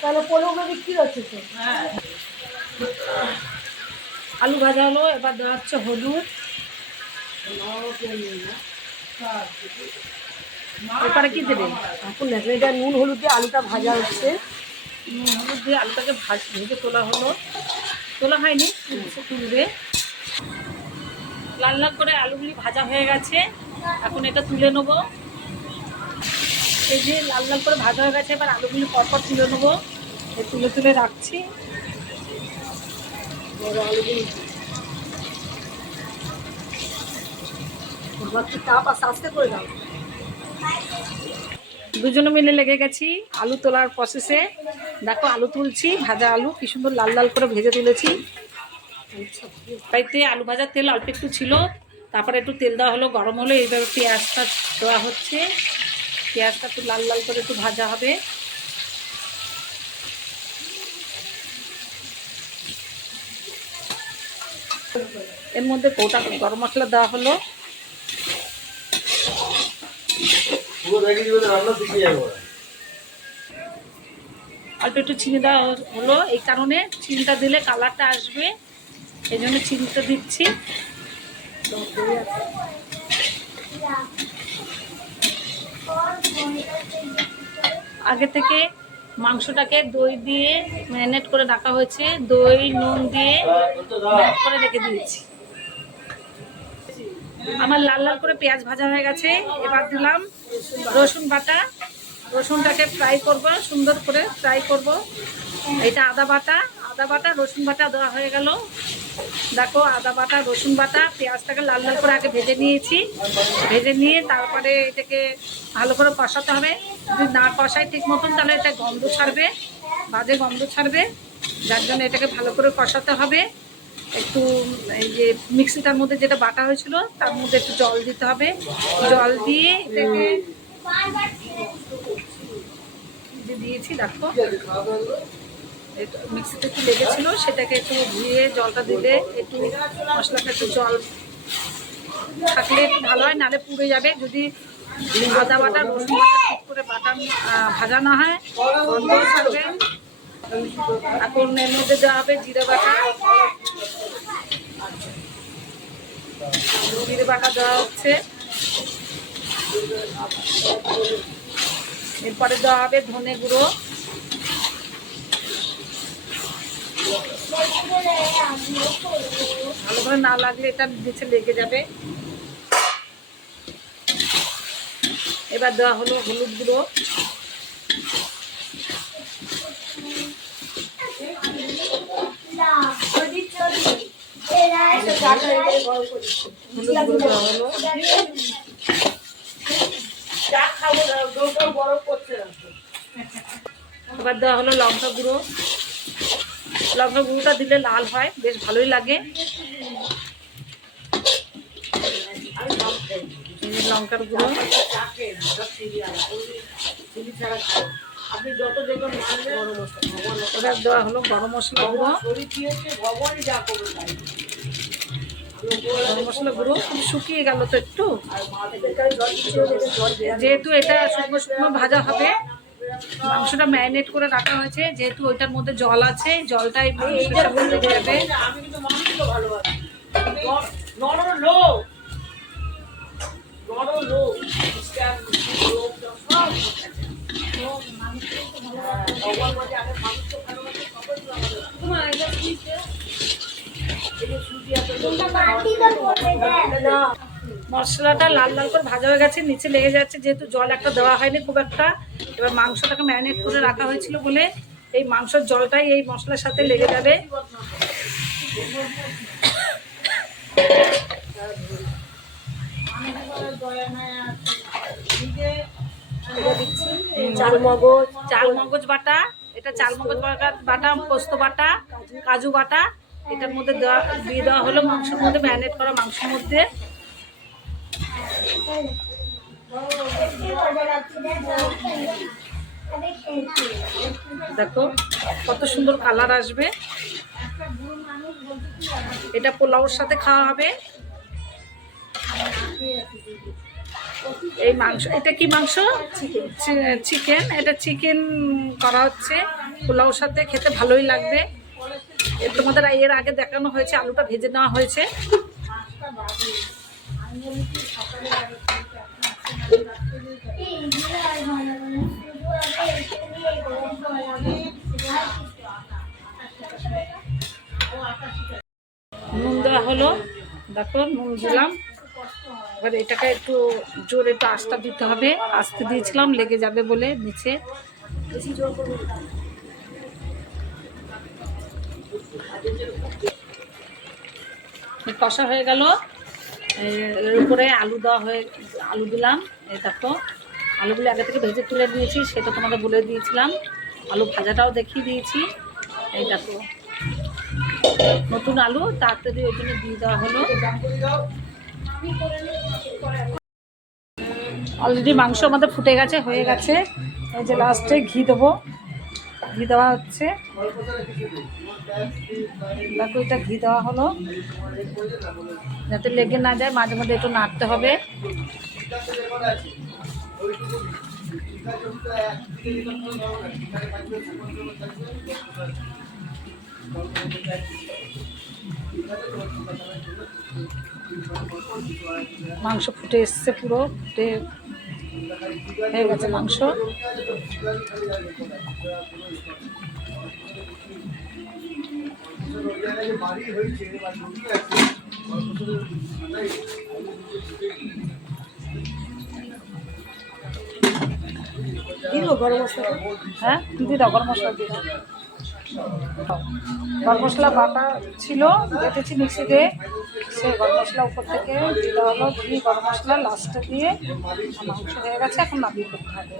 তাহলে পনেরো বিক্রি হচ্ছে তো আলু ভাজা হলো এবার দেওয়া হচ্ছে হলুদ। এরপরে কি দেবে? এখন দেখো এটা নুন হলুদ দিয়ে আলুটা ভাজা হচ্ছে। নুন হলুদ দিয়ে আলুটাকে ভাজ ভেজে তোলা হলো। তোলা হয়নি তুলবে। লাল লাল করে আলুগুলি ভাজা হয়ে গেছে। এখন এটা তুলে নেব। এই যে লাল লাল করে ভাজা হয়ে গেছে, এবার আলুগুলো পরপর তুলে নেব। তুলে তুলে রাখছি। আলুগুলো তাপ আস্তে আস্তে করে দাও। দুজনে মিলে লেগে গেছি আলু তোলার প্রসেসে দেখো, আলু তুলছি, ভাজা আলু, কি সুন্দর লাল লাল করে ভেজে তুলেছি। বাড়িতে আলু ভাজার তেল অল্প একটু ছিল, তারপরে একটু তেল দেওয়া হলো, গরম হলো, এইভাবে পেঁয়াজটা দেওয়া হচ্ছে। পেঁয়াজটা একটু লাল লাল করে একটু ভাজা হবে। এর মধ্যে গোটা গরম মশলা দেওয়া হলো। অল্প একটু চিনি দেওয়া হলো এই কারণে চিনিটা দিলে কালারটা আসবে। এই জন্য চিনিটা দিচ্ছি। আগে থেকে মাংসটাকে দই দিয়ে ম্যারিনেট করে রাখা হয়েছে। দই, নুন দিয়ে ম্যারিনেট করে রেখে দিয়েছি। আমার লাল লাল করে পেঁয়াজ ভাজা হয়ে গেছে। এবার দিলাম রসুন বাটা। রসুনটাকে ফ্রাই করব, সুন্দর করে ফ্রাই করব। এটা আদা বাটা। আদা বাটা, রসুন বাটা দেওয়া হয়ে গেল। দেখো আদা বাটা, রসুন বাটা, পেঁয়াজটাকে লাল লাল করে আগে ভেজে নিয়েছি। ভেজে নিয়ে তারপরে এটাকে ভালো করে কষাতে হবে। যদি না কষাই ঠিক মতন, তাহলে এটা গন্ধ ছাড়বে, বাজে গন্ধ ছাড়বে। যার জন্য এটাকে ভালো করে কষাতে হবে। একটু এই যে মিক্সিটার মধ্যে যেটা বাটা হয়েছিল, তার মধ্যে একটু জল দিতে হবে। জল দিয়ে এটাকে দিয়েছি, দেখো। মিক্সিতে একটু লেগেছিল, সেটাকে একটু ধুয়ে জলটা দিলে একটু মশলাটা একটু জল থাকলে একটু ভালো হয়, নাহলে পুড়ে যাবে। যদি আদা বাটা রসুন ঠিক করে বাটা ভাজা না হয় গন্ধ ছাড়বে। এখন এর মধ্যে দেওয়া হবে জিরে বাটা। জিরে বাটা দেওয়া হচ্ছে। এরপরে দেওয়া হবে ধনে গুঁড়ো। ভালো করে না লাগলে এটা নিচে লেগে যাবে। এবার দেওয়া হলো হলুদ গুঁড়ো। হলুদ গুঁড়ো এবার দেওয়া হলো লঙ্কা গুঁড়ো। লঙ্কা গুঁড়োটা দিলে লাল হয়, বেশ ভালোই লাগে। লঙ্কার গুঁড়ো। এবার দেওয়া হলো গরম মশলা গুঁড়ো। গরম মশলা গুঁড়ো। খুব শুকিয়ে গেল তো একটু। যেহেতু এটা শুকনো শুকনো ভাজা হবে মাংসটা ম্যারিনেট করে রাখা হয়েছে যেহেতু ওইটার মধ্যে জল আছে জলটাই যাবে। মশলাটা লাল লাল করে ভাজা হয়ে গেছে, নিচে লেগে যাচ্ছে, যেহেতু জল একটা দেওয়া হয়নি খুব একটা। এবার মাংসটাকে ম্যারিনেট করে রাখা হয়েছিল বলে এই মাংসের জলটাই এই মশলার সাথে লেগে যাবে। চাল মগজ চাল বাটা, এটা বাটা, পোস্ত বাটা, কাজু বাটা, এটার মধ্যে দেওয়া, দিয়ে দেওয়া হলো মাংসের মধ্যে, ম্যারিনেট করা মাংসের মধ্যে। দেখো, কত সুন্দর কালার আসবে। এটা পোলাওর সাথে খাওয়া হবে। এই মাংস, এটা কি মাংস? চিকেন। এটা চিকেন করা হচ্ছে পোলাওর সাথে, খেতে ভালোই লাগবে। তোমাদের এর আগে দেখানো হয়েছে, আলুটা ভেজে নেওয়া হয়েছে। নুন দেওয়া হলো, দেখো, নুন দিলাম। এবার এটাকে একটু জোরে একটু আস্তা দিতে হবে। আস্তে দিয়েছিলাম, লেগে যাবে বলে নিচে। কষা হয়ে গেল। এর উপরে আলু দেওয়া হয়ে, আলু দিলাম, এই দেখো। আলুগুলো আগে থেকে ভেজে তুলে দিয়েছি, সেটা তোমাদের বলে দিয়েছিলাম। আলু ভাজাটাও দেখিয়ে দিয়েছি। এই দেখো। নতুন আলু তাড়াতাড়ি ওই জন্য দিয়ে দেওয়া হলো। অলরেডি মাংস আমাদের ফুটে গেছে, হয়ে গেছে। এই যে লাস্টে ঘি দেবো। ঘি দেওয়া হচ্ছে। দেখো, এটা ঘি দেওয়া হলো। যাতে লেগে না যায়, মাঝে মধ্যে একটু নাড়তে হবে। মাংস ফুটে এসছে পুরো, ফুটে হয়ে গেছে মাংস। দেবো গরম মশলা? হ্যাঁ? দিদি গরম মশলা দিয়ে। গরম মশলা বাটা ছিল বেটেছি মিক্সিতে। সেই গরম মশলা উপর থেকে দিতে হলো দিয়ে গরম মশলা লাস্টে দিয়ে মাংস হয়ে গেছে, এখন নামিয়ে করতে হবে।